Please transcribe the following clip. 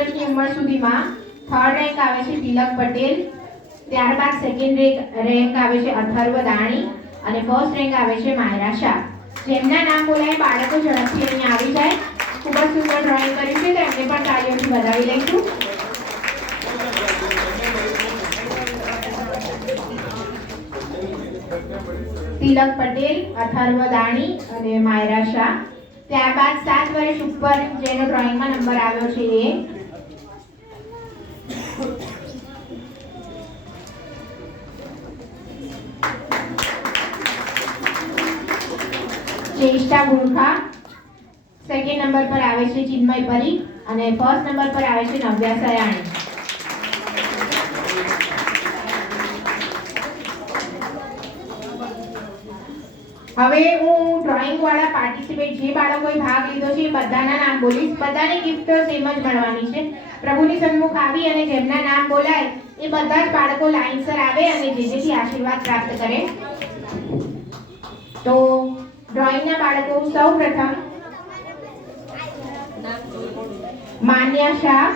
વર્ષની ઉંમર સુધીમાં થર્ડ રેન્ક આવે છે તિલક પટેલ, ત્યારબાદ સેકન્ડ રેન્ક આવે છે અથર્વ દાણી અને ફર્સ્ટ રેન્ક આવે છે માયરા શાહ. જેમના નામ બોલાય બાળકો ઝડપથી અહીંયા આવી જાય. ખૂબ જ સુંદર ડ્રોઈંગ કર્યું છે, તો એમને પણ તાળીઓથી વધાવી લઈશું. તિલક પટેલ, અથર્વ દાણી અને માયરા શાહ. ત્યારબાદ 7 વર્ષ ઉપર જેનો ડ્રોઈંગમાં નંબર આવ્યો છે એ ચેષ્ટા ગુરખા. સેકન્ડ નંબર પર આવે છે ચિન્મય પરીખ અને ફર્સ્ટ નંબર પર આવે છે નવ્યા સયાણી. હવે હું ડ્રોઈંગ વાળા પાર્ટિસિપેટ જે બાળકોએ ભાગ લીધો છે એ બધાના નામ બોલીશ. બધાની ગિફ્ટ સેમ જ મળવાની છે. પ્રભુની સન્મુખ આવી અને જેમના નામ બોલાય એ બધા જ બાળકો લાઈનસર આવે અને જેથી આશીર્વાદ પ્રાપ્ત કરે. તો ડ્રોઈંગના બાળકો સૌપ્રથમ માન્યા શાહ,